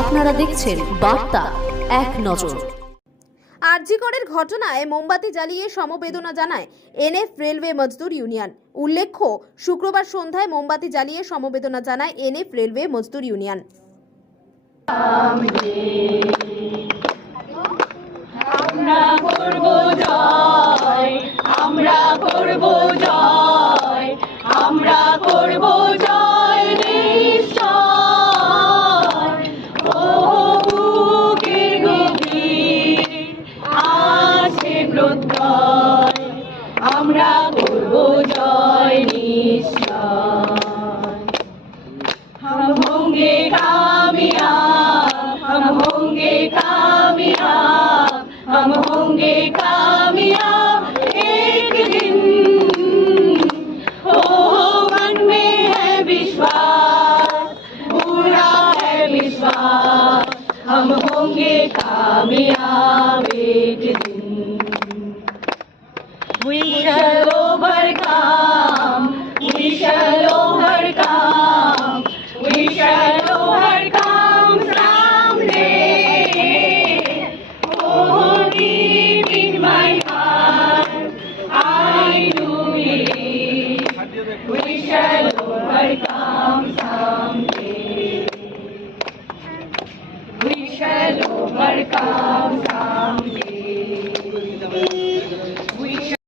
আপনারা দেখছেন বার্তা এক নজর। আরজিকরের ঘটনায় মোমবাতি জ্বালিয়ে সমবেদনা জানায় এনএফ রেলওয়ে মজদুর ইউনিয়ন। উল্লেখ্য, শুক্রবার সন্ধ্যায় মোমবাতি জ্বালিয়ে সমবেদনা জানায় এনএফ রেলওয়ে মজদুর ইউনিয়ন। আমরা করব জয়, আমরা করব জয়, আমরা করব জয় নিশ্চয়। ও বুকের গভীর আছে প্রত্যয়, আমরা করব জয় নিশ্চয়। हम होंगे कामयाब, हम होंगे कामयाब, हम होंगे कामयाब एक दिन। ओ मन में है विश्वास, पूरा है विश्वास, हम होंगे कामयाब एक दिन। We shall overcome, we shall overcome, we shall overcome someday. Oh, deep in my heart, I do believe we shall overcome someday. We shall overcome someday. We shall